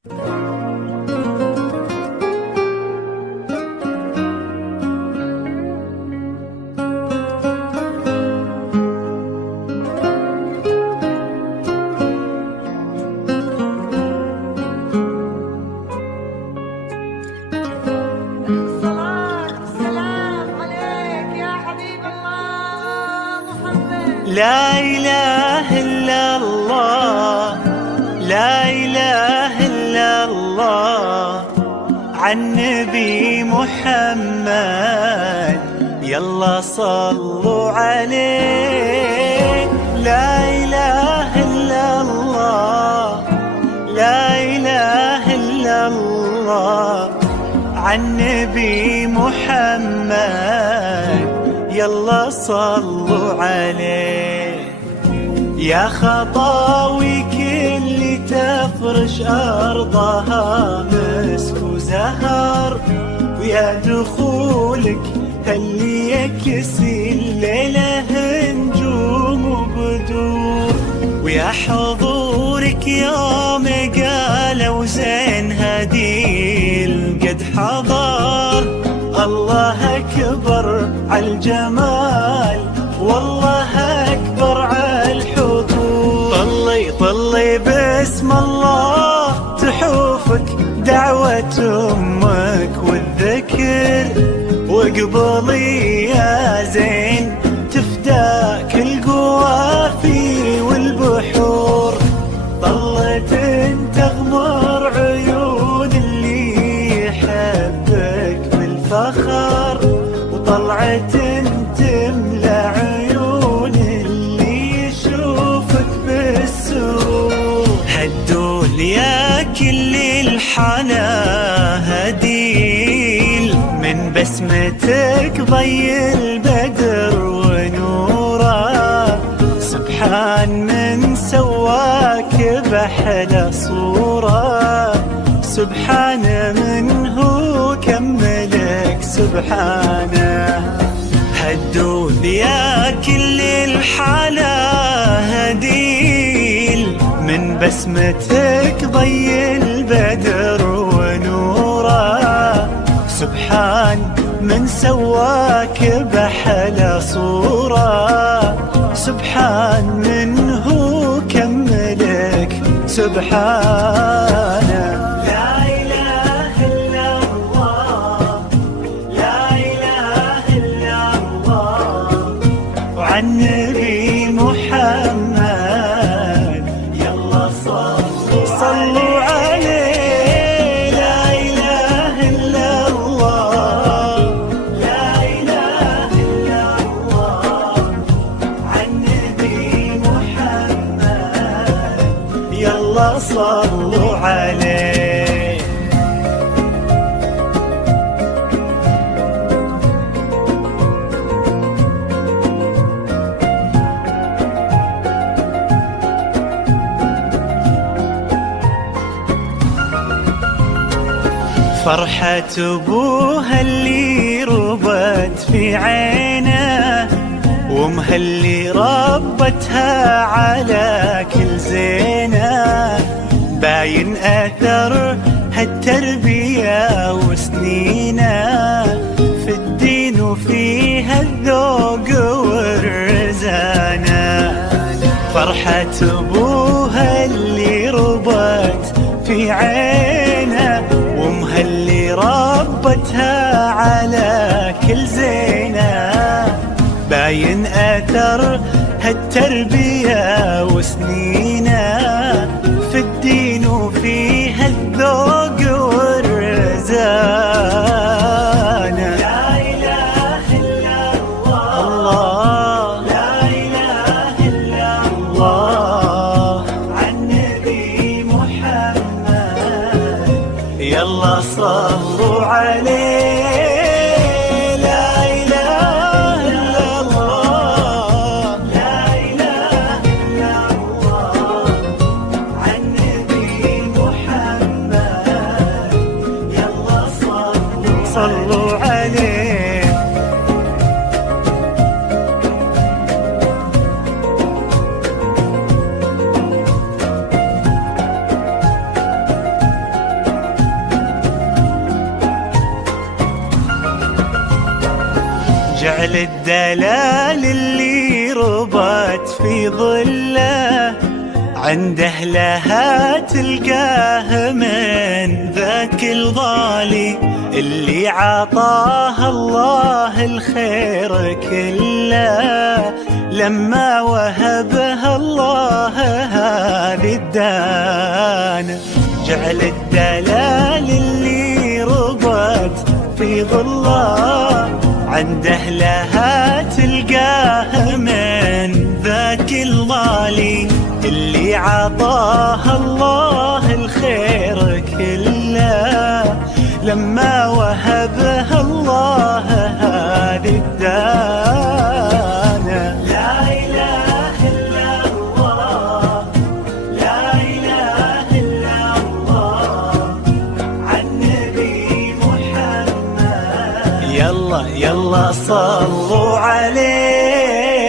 لا إله إلا الله، لا إله إلا الله، عن نبي محمد يلا صلوا عليه. لا إله إلا الله، لا إله إلا الله، عن نبي محمد يلا صلوا عليه. يا خطاوي كل تفرش أرضها مسك وزهر، ويا دخولك اللي يكسي الليلة نجوم وبدور، ويا حضورك يوم قالوا زين هديل قد حضر. الله أكبر عالجمال، والله أكبر عالحضور. طلي باسم الله تحوفك دعوة أمك والذكر، واقبلي يا زين تفداك القوافي والبحور. ظلت تغمر عيون اللي يحبك بالفخر، وطلعت تملى عيون اللي يشوفك بالسرور. هدول يا كل الحلا هديل، من بسمتك ضي البدر ونوره. سبحان من سواك بأحلى صورة، سبحان من هو كملك سبحانه. هدول يا كل الحلا هديل، من بسمتك ضي البدر ونوره. سبحان من سواك بأحلى صورة، سبحان من هو كملك سبحانه. لا إله إلا الله، لا إله إلا الله، وعن نبي محمد يلا صلوا عليه. لا إله إلا الله، لا إله إلا الله، عن نبي محمد يلا صلوا عليه. فرحة أبوها اللي ربت في عينه، وامها اللي ربتها على كل زينه. باين أثر هالتربية وسنينه في الدين وفيها الذوق والرزانة. فرحة أبوها اللي ربت في عينه، وامها اللي ربتها على كل زينه. باين أثر هالتربية وسنينه في الدين وفيها الذوق والرزانة. لا إله إلا الله، لا إله إلا الله، عن نبي محمد يلا صلوا عليه. صلوا عليه. جعل الدلال اللي ربت في ظله عند أهلها تلقاه من ذاك الغالي اللي عطاه الله الخير كله لما وهبها الله هذه الدانة. جعل الدلال اللي ربت في ظله عند أهلها تلقاه من ذاك الغالي اللي عطاه الله الخير كله لما وهبها الله هذه الدانة. لا إله إلا الله، لا إله إلا الله، عن نبي محمد. يلا يلا صلوا عليه.